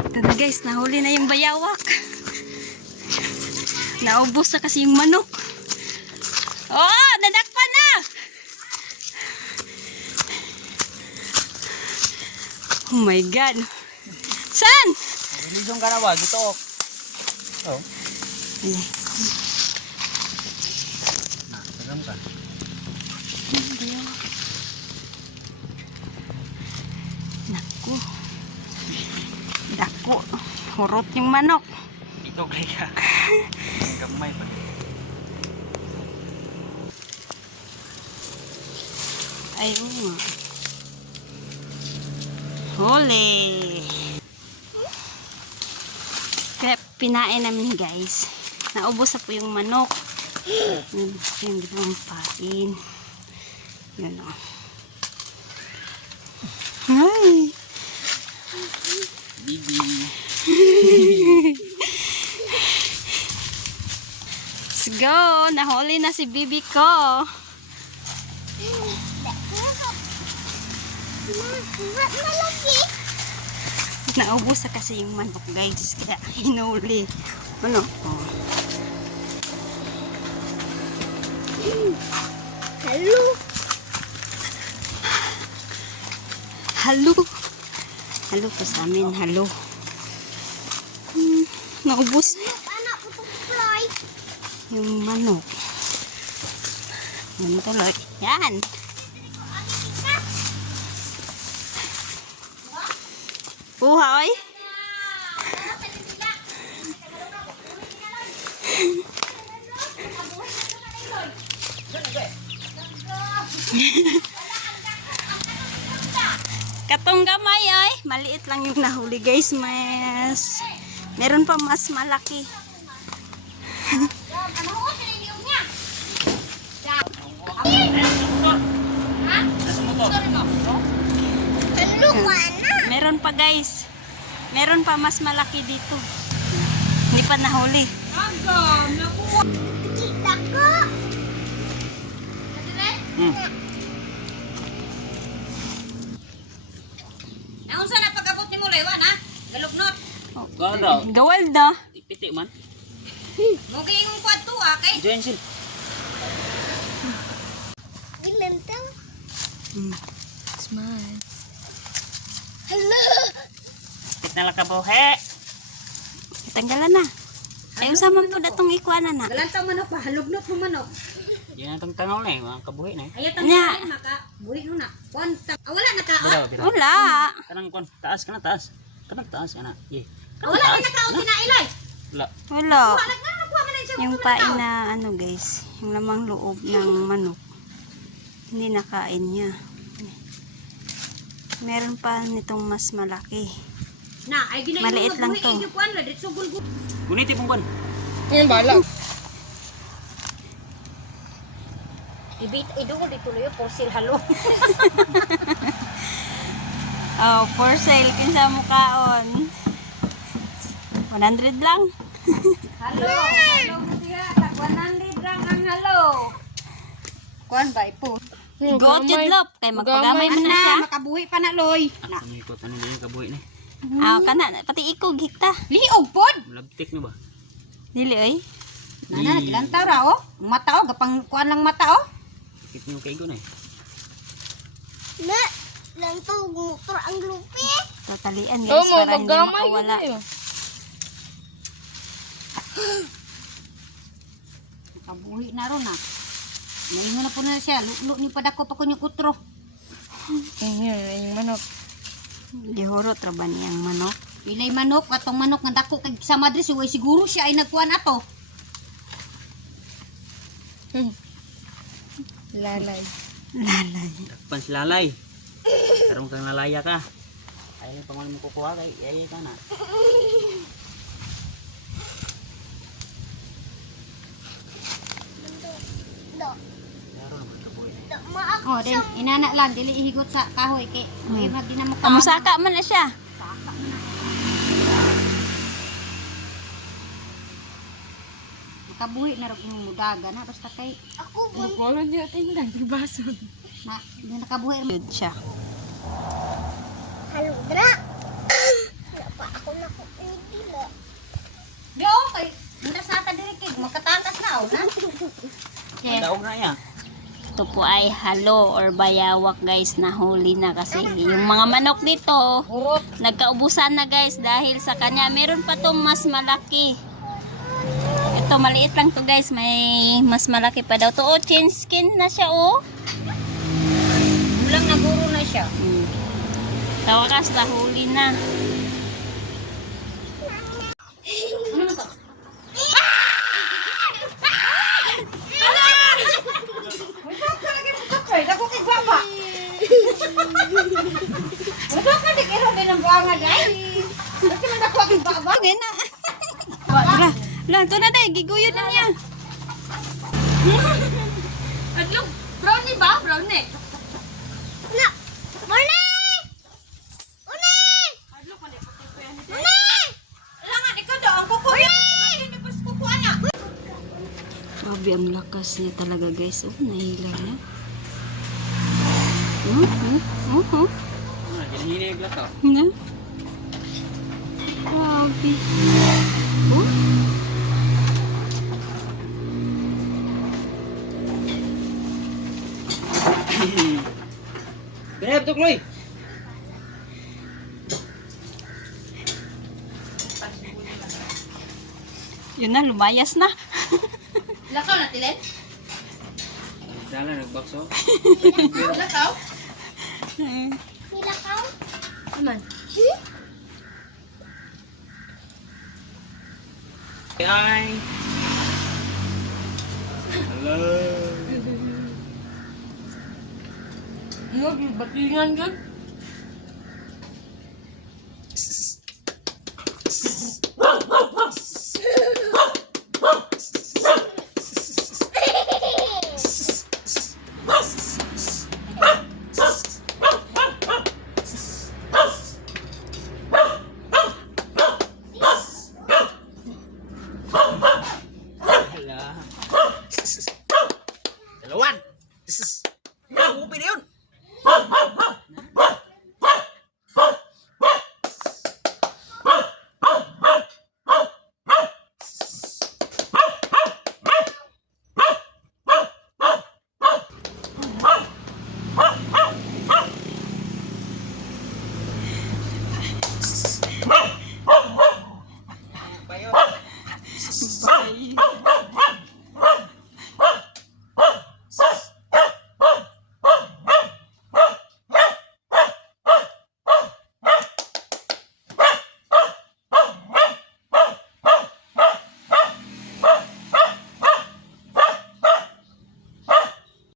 Ito na guys, nahuli na yung bayawak. Naubos na kasi yung manok. Oh, nadakpan na! Oh my God. San? Nilidong ka na ba? Dito. Oh. Ayan. Sagam ka. Naku. Dako. Hurot yung manok. Ito kaya. Gamay pa. Ay, oo. Huli. Kaya pinain namin guys. Naubos na po yung manok. Yung dalawang pain. Yun o. Hi! Bibi. Let's go! Nahuli na si Bibi ko. Naubos na kasi yung manok guys. Kaya hinuli. Ano? Oh. Hello. Halo. Halo po sa amin. Halo. Naubos Anak ko itong fly. yung manok. Yan tuloy. Yan. Buhay. Katong gamay ay. Maliit lang yung nahuli guys. Meron pa mas malaki. Hello, mana? Meron pa guys. Meron pa mas malaki dito. Hindi pa nahuli. Kita ko. Naunsa na pagabot ni mo laywan ha? Galugnot. Ganda. Gawal na. Ipiti man. Mo giingong kwadto ah kay. Join sil. Ilan to? Smile. Hello. Pit na lang ka buhe. Tanggalan na. Ay usaman po datong ikuanan na. Galantaw manok ba halugnot mo manok. Yan ang tangaw na eh. Mga kabuhi na eh. Ayat ang Nya. kain maka buhi no na. Kon wala na ka. Biraw, biraw. Wala. Kanang kon. Taas ka na taas. Kanang taas ka na. Yeah. Wala na nakaon kinailay. Wala. Wala. Wala na nakuha man siya. Yung pain na ano guys. Yung lamang loob ng manok. Hindi nakain niya. Meron pa nitong mas malaki. Na ay ginay Maliit lang to. Yung kuan la dit sugol gud. Guniti pong kon. Yan bala. Ibit idungol dito loyo for sale halo. Oh, for sale. Kinsa mo kaon. 100 lang. Halo. Halo mo diha tag 100 lang ang halo. Kuan ba ipo? Igot yun lop. Kaya magpagamay mo na siya. Makabuhi pa na loy. Na. Sumikot ano na yung kabuhi na eh. Ah, kana. Pati ikog hikta. Liog pod. Malabtik na ba? Dili oy. Nana nagilantaw ra oh. Mata oh gapang kuan lang mata oh. Kit niyo kay gun eh. Na, lang to motor ang lupi. Totalian guys. Para hindi makawala. Kabuhi na ron ah. Naingon na po na siya. Lulo ni padako pa ko yung kutro. Yung manok. Gihurot ra ba niyang manok? Pilay manok, atong manok nga dako kay sa madre si way siguro siya ay nagkuan ato. Lalay. Lalay. Takpan si lalay. Karong kang lalaya ka. Ay ni pangalan mo kukuha kay yaya ka na. Yaro naman kabuhi na. Oh, then inana lang dili ihigot sa kahoy kay may di na mo ka. Amusaka man na siya. Makabuhi na ron yung mudaga na basta kay Ako ba? Wala niya tingnan, di basod. na di nakabuhi Good siya. Halo, dra. Wala pa ako na Sig, makatatas na ako na. Okay. Daog na niya. Ito po ay halo or bayawak guys, nahuli na kasi yung mga manok dito Urot. nagkaubusan na guys dahil sa kanya. Meron pa tong mas malaki. Ito maliit lang to guys, may mas malaki pa daw to. Oh, chin skin na siya oh. Mulang naguro na siya. Sa wakas nahuli na. Ay, dako kay baba. Wala ka di kiro din ang buanga dai. Kasi man dako kay baba. Okay na. Lang to na day, giguyod na niya. Adlong, brownie ba? Brownie. Na! Muli! Uli! Uli! Langan ikaw daw ang kuko. Hindi pas kuko ana. Grabe ang lakas niya talaga guys. Oh, nahilang na. Hinihinay yung glass, oh. Na? Grabe. Oh. Pinahip to, Chloe. Yun na, lumayas na. Lakaw na, Tilen? Dala, nagbakso. Lakaw? Nilakaw? Aman. Hi. Hello. Batingan yun.